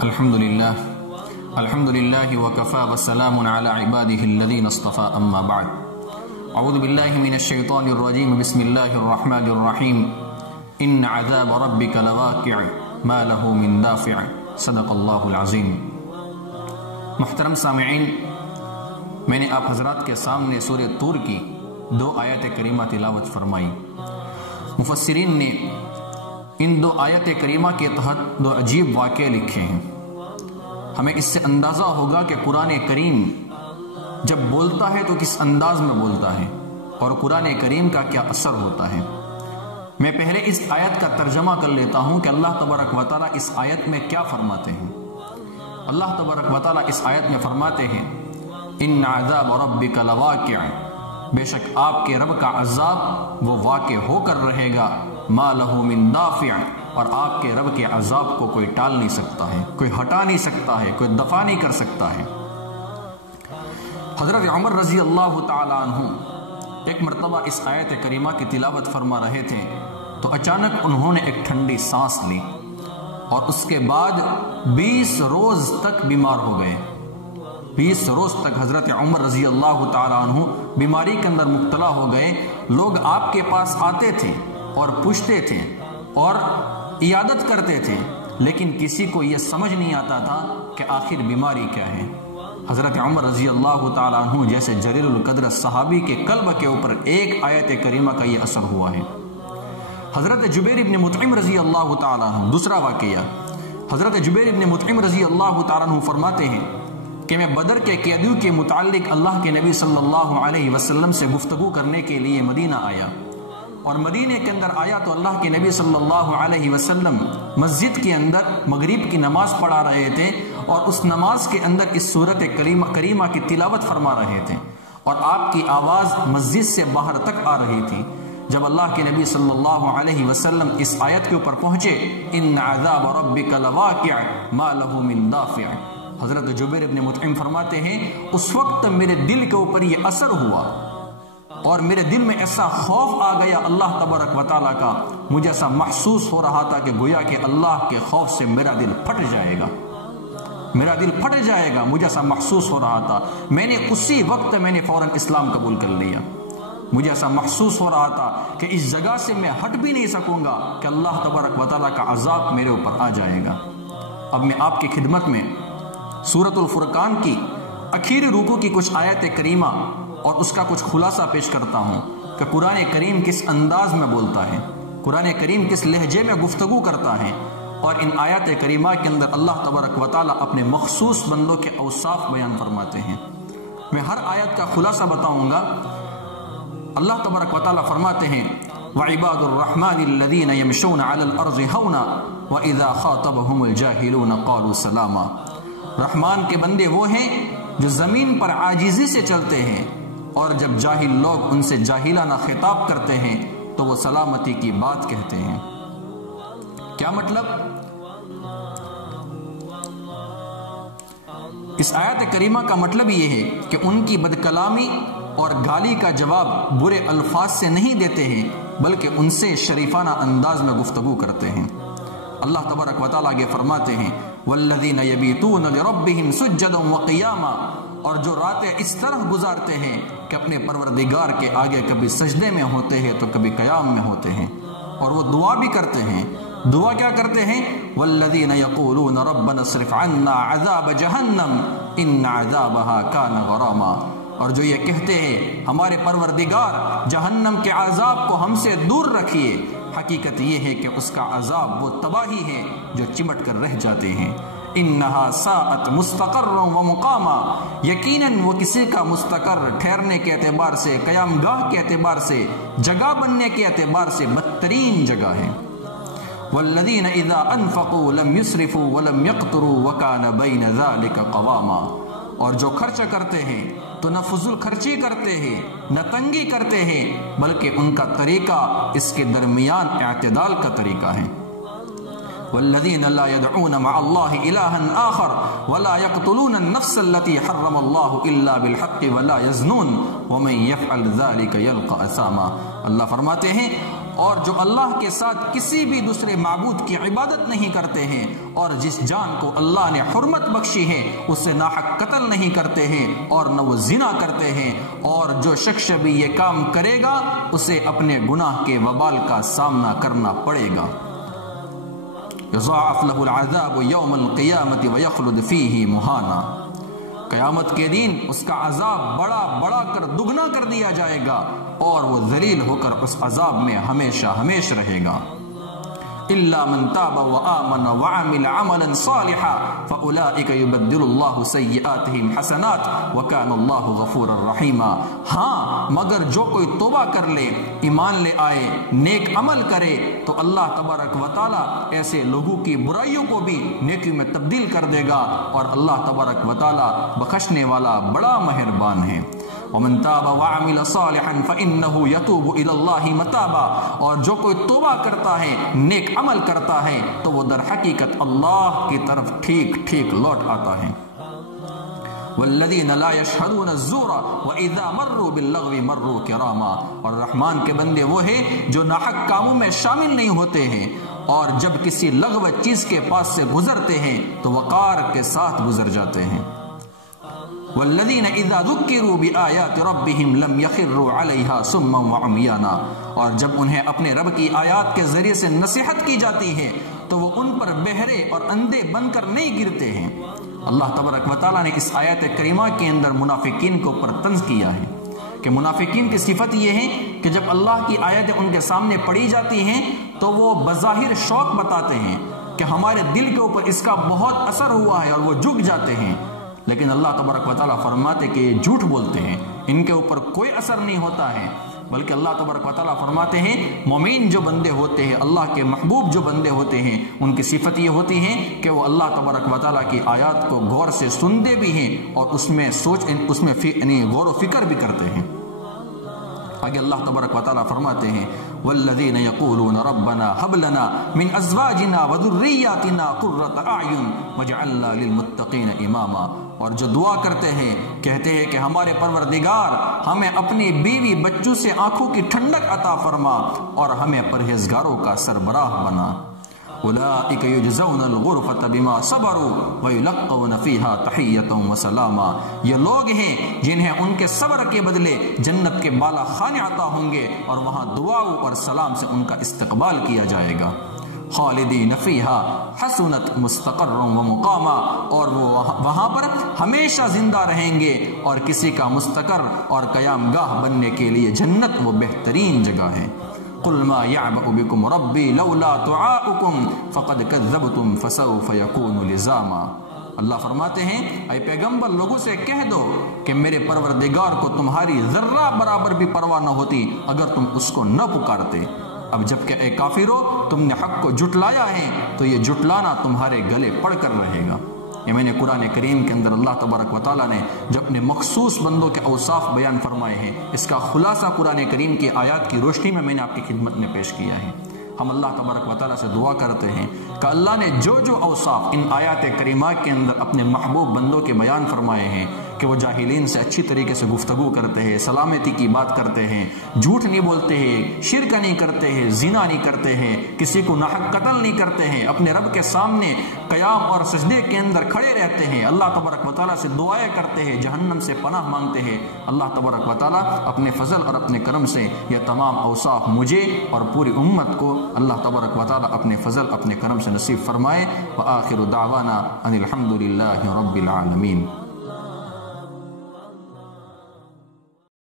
الحمدللہ وکفى وسلام علی عباده الذین اصطفى اما بعد اعوذ باللہ من الشیطان الرجیم بسم اللہ الرحمن الرحیم ان عذاب ربک لواقع ما له من دافع صدق اللہ العظیم۔ محترم سامعین، میں نے آپ حضرات کے سامنے سورہ طور کی 2 آیات کریمہ تلاوت فرمائی۔ مفسرین نے ان 2 آیات کریمہ کے تحت 2 عجیب واقعے لکھے ہیں۔ ہمیں اس سے اندازہ ہوگا کہ قرآن کریم جب بولتا ہے تو کس انداز میں بولتا ہے اور قرآن کریم کا کیا اثر ہوتا ہے۔ میں پہلے اس آیت کا ترجمہ کر لیتا ہوں کہ اللہ تبارک و تعالیٰ اس آیت میں کیا فرماتے ہیں۔ اللہ تبارک و تعالیٰ اس آیت میں فرماتے ہیں ان عذاب ربک لواقع، بے شک آپ کے رب کا عذاب وہ واقع ہو کر رہے گا، ما لہ من دافع، اور آپ کے رب کے عذاب کو کوئی ٹال نہیں سکتا ہے، کوئی ہٹا نہیں سکتا ہے، کوئی دفع نہیں کر سکتا ہے۔ حضرت عمر رضی اللہ تعالی عنہ ایک مرتبہ اس آیت کریمہ کی تلاوت فرما رہے تھے تو اچانک انہوں نے ایک ٹھنڈی سانس لی اور اس کے بعد 20 روز تک بیمار ہو گئے۔ 20 روز تک حضرت عمر رضی اللہ تعالی عنہ بیماری کے اندر مبتلا ہو گئے۔ لوگ آپ کے پاس آتے تھے اور پوچھتے تھے اور عیادت کرتے تھے، لیکن کسی کو یہ سمجھ نہیں آتا تھا کہ آخر بیماری کیا ہے۔ حضرت عمر رضی اللہ تعالی عنہ جیسے جلیل القدر صحابی کے قلب کے اوپر ایک آیت کریمہ کا یہ اثر ہوا ہے۔ حضرت جبیر ابن مطعم رضی اللہ تعالی عنہ، دوسرا واقعہ، حضرت جبیر ابن مطعم رضی اللہ تعالی عنہ فرماتے ہیں کہ میں بدر کے قیدیوں کے متعلق اللہ کے نبی صلی اللہ علیہ وسلم سے گفتگو کرنے کے لیے مدینہ آیا، اور مدینے کے اندر آیا تو اللہ کے نبی صلی اللہ علیہ وسلم مسجد کے اندر مغرب کی نماز پڑھا رہے تھے اور اس نماز کے اندر اس سورت کریمہ کی تلاوت فرما رہے تھے اور آپ کی آواز مسجد سے باہر تک آ رہی تھی۔ جب اللہ کے نبی صلی اللہ علیہ وسلم اس آیت کے اوپر پہنچے ان عذاب ربک لواقع ما لہ من دافع، حضرت جبیر ابن مطعم فرماتے ہیں اس وقت میرے دل کے اوپر یہ اثر ہوا اور میرے دل میں ایسا خوف آ گیا اللہ تبارک و تعالیٰ کا، مجھے ایسا محسوس ہو رہا تھا کہ گویا کہ اللہ کے خوف سے میرا دل پھٹ جائے گا، میرا دل پھٹ جائے گا، مجھے ایسا محسوس ہو رہا تھا۔ میں نے اسی وقت فوراً اسلام قبول کر لیا۔ مجھے ایسا محسوس ہو رہا تھا کہ اس جگہ سے میں ہٹ بھی نہیں سکوں گا کہ اللہ تبارک و تعالیٰ کا عذاب میرے اوپر آ جائے گا۔ اب میں آپ کی خدمت میں سورۃ الفرقان کی آخری رکوع کی کچھ آیت کریمہ اور اس کا کچھ خلاصہ پیش کرتا ہوں کہ قرآن کریم کس انداز میں بولتا ہے، قرآن کریم کس لہجے میں گفتگو کرتا ہے، اور ان آیات کریمہ کے اندر اللہ تبارک و تعالیٰ اپنے مخصوص بندوں کے اوصاف بیان فرماتے ہیں۔ میں ہر آیت کا خلاصہ بتاؤں گا۔ اللہ تبارک و تعالیٰ فرماتے ہیں وَعِبَادُ الرَّحْمَنِ الَّذِينَ يَمْشُونَ عَلَى الْأَرْضِ هَوْنًا وَإِذَا خَاطَبَهُمُ الْجَاهِلُونَ قَالُوا سَلَامًا، رحمان کے بندے وہ ہیں جو زمین پر عاجزی سے چلتے ہیں اور جب جاہل لوگ ان سے جاہلانہ خطاب کرتے ہیں تو وہ سلامتی کی بات کہتے ہیں۔ کیا مطلب؟ اس آیت کریمہ کا مطلب یہ ہے کہ ان کی بدکلامی اور گالی کا جواب برے الفاظ سے نہیں دیتے ہیں بلکہ ان سے شریفانہ انداز میں گفتگو کرتے ہیں۔ اللہ تبارک و تعالیٰ یہ فرماتے ہیں والذین یبیتون لربہم سجدا وقیاما، اور جو راتیں اس طرح گزارتے ہیں کہ اپنے پروردگار کے آگے کبھی سجدے میں ہوتے ہیں تو کبھی قیام میں ہوتے ہیں، اور وہ دعا بھی کرتے ہیں۔ دعا کیا کرتے ہیں؟ والذین یقولون ربنا اصرف عنا عذاب جہنم ان عذابها کان غراما، اور جو یہ کہتے ہیں ہمارے پروردگار جہنم کے عذاب کو ہم سے دور رکھیے، حقیقت یہ ہے کہ اس کا عذاب وہ تباہی ہے جو چمٹ کر رہ جاتے ہیں۔ انہا ساعت مستقرا و مقاما، یقیناً وہ کسی کا مستقر ٹھہرنے کے اعتبار سے، قیام گاہ کے اعتبار سے، جگہ بننے کے اعتبار سے بدترین جگہ ہے۔ والذین اذا انفقوا لم يسرفوا ولم يقتروا وكان بین ذلك قواما، اور جو خرچ کرتے ہیں تو نہ فضول خرچی کرتے ہیں نہ تنگی کرتے ہیں بلکہ ان کا طریقہ اس کے درمیان اعتدال کا طریقہ ہے۔ والذین لا يدعون مع اللہ الہا آخر ولا يقتلون النفس التي حرم اللہ الا بالحق ولا يزنون ومن يفعل ذلك يلقى اثاما، اللہ فرماتے ہیں اور جو اللہ کے ساتھ کسی بھی دوسرے معبود کی عبادت نہیں کرتے ہیں، اور جس جان کو اللہ نے حرمت بخشی ہے اسے ناحق قتل نہیں کرتے ہیں اور نہ وہ زنا کرتے ہیں، اور جو شخص بھی یہ کام کرے گا اسے اپنے گناہ کے وبال کا سامنا کرنا پڑے گا۔ یضاعف له العذاب یوم القیامت ویخلد فیہ مہانا، قیامت کے دن اس کا عذاب بڑا بڑا کر دگنا کر دیا جائے گا اور وہ ذلیل ہو کر اس عذاب میں ہمیشہ ہمیشہ رہے گا۔ الا من تاب وآمن وعمل عملا صالحا فاولئک یبدل اللہ سیئاتہم حسنات وکان اللہ غفورا رحیما، ہاں مگر جو کوئی توبہ کر لے، ایمان لے آئے، نیک عمل کرے تو اللہ تبارک و تعالی ایسے لوگوں کی برائیوں کو بھی نیکی میں تبدیل کر دے گا، اور اللہ تبارک و تعالی بخشنے والا بڑا مہربان ہے۔ ومن تاب وعمل صالحا فإنه يتوب إلى الله متابا، اور جو کوئی توبہ کرتا ہے، نیک عمل کرتا ہے تو وہ در حقیقت اللہ کی طرف ٹھیک ٹھیک لوٹ آتا ہے۔ والذین لا یشہدون الزور وإذا مروا باللغو مروا کراما، اور رحمان کے بندے وہ ہیں جو ناحق کاموں میں شامل نہیں ہوتے ہیں، اور جب کسی لغو چیز کے پاس سے گزرتے ہیں تو وقار کے ساتھ گزر جاتے ہیں۔ والذین اذا ذکروا بآیات ربهم لم یخروا علیہا صما وعمیانا، اور جب انہیں اپنے رب کی آیات کے ذریعے سے نصیحت کی جاتی ہے تو وہ ان پر بہرے اور اندھے بن کر نہیں گرتے ہیں۔ اللہ تبارک و تعالیٰ نے اس آیت کریمہ کے اندر منافقین کو پر طنز کیا ہے کہ منافقین کی صفت یہ ہے کہ جب اللہ کی آیتیں ان کے سامنے پڑھی جاتی ہیں تو وہ بظاہر شوق بتاتے ہیں کہ ہمارے دل کے اوپر اس کا بہت اثر ہوا ہے، اور وہ جھک جاتے ہیں، لیکن اللہ تبارک و تعالیٰ فرماتے کہ یہ جھوٹ بولتے ہیں، ان کے اوپر کوئی اثر نہیں ہوتا ہے، بلکہ اللہ تبارک و تعالیٰ فرماتے ہیں مومن جو بندے ہوتے ہیں، اللہ کے محبوب جو بندے ہوتے ہیں، ان کی صفت یہ ہوتی ہے کہ وہ اللہ تبارک و تعالیٰ کی آیات کو غور سے سنتے بھی ہیں اور اس میں غور و فکر بھی کرتے ہیں۔ آگے اللہ تبارک و تعالیٰ فرماتے ہیں والذین یقولون ربنا هب لنا من ازواجنا وذریاتنا قرۃ اعین واجعلنا للمتقین اماما، اور جو دعا کرتے ہیں کہتے ہیں کہ ہمارے پروردگار ہمیں اپنی بیوی بچوں سے آنکھوں کی ٹھنڈک عطا فرما اور ہمیں پرہیزگاروں کا سربراہ بنا۔ اولئک یجزون الغرفۃ بما صبروا ویلقون فیہا تحیۃ وسلاما، یہ لوگ ہیں جنہیں ان کے صبر کے بدلے جنت کے بالا خانے عطا ہوں گے اور وہاں دعاؤں اور سلام سے ان کا استقبال کیا جائے گا۔ خالدین فیہا حسنت مستقرا ومقاما، اور وہ وہاں پر ہمیشہ زندہ رہیں گے اور کسی کا مستقر اور قیام گاہ بننے کے لیے جنت وہ بہترین جگہ ہے۔ قل ما يعبأ بكم ربي لولا دعاؤكم فقد كذبتم فسوف يكون لزاما، اللہ فرماتے ہیں اے پیغمبر لوگوں سے کہہ دو کہ میرے پروردگار کو تمہاری ذرہ برابر بھی پرواہ نہ ہوتی اگر تم اس کو نہ پکارتے۔ اب جبکہ اے کافرو تم نے حق کو جھٹلایا ہے تو یہ جھٹلانا تمہارے گلے پڑ کر رہے گا۔ یہ میں نے قرآن کریم کے اندر اللہ تبارک و تعالیٰ نے جو اپنے مخصوص بندوں کے اوصاف بیان فرمائے ہیں، اس کا خلاصہ قرآن کریم کی آیات کی روشنی میں نے آپ کی خدمت میں پیش کیا ہے۔ ہم اللہ تبارک و تعالیٰ سے دعا کرتے ہیں کہ اللہ نے جو جو اوصاف ان آیات کریمہ کے اندر اپنے محبوب بندوں کے بیان فرمائے ہیں کہ وہ جاہلین سے اچھی طریقے سے گفتگو کرتے ہیں، سلامتی کی بات کرتے ہیں، جھوٹ نہیں بولتے ہیں، شرک نہیں کرتے ہیں، زنا نہیں کرتے ہیں، کسی کو ناحق قتل نہیں کرتے ہیں، اپنے رب کے سامنے قیام اور سجدے کے اندر کھڑے رہتے ہیں، اللہ تبارک و تعالیٰ سے دعائیں کرتے ہیں، جہنم سے پناہ مانگتے ہیں، اللہ تبارک و تعالیٰ اپنے فضل اور اپنے کرم سے یہ تمام اوصاف مجھے اور پوری امت کو اللہ تبارک و تعالیٰ اپنے فضل اپنے کرم سے نصیب فرمائے۔ وآخر دعوانا ان الحمد للہ رب العالمین۔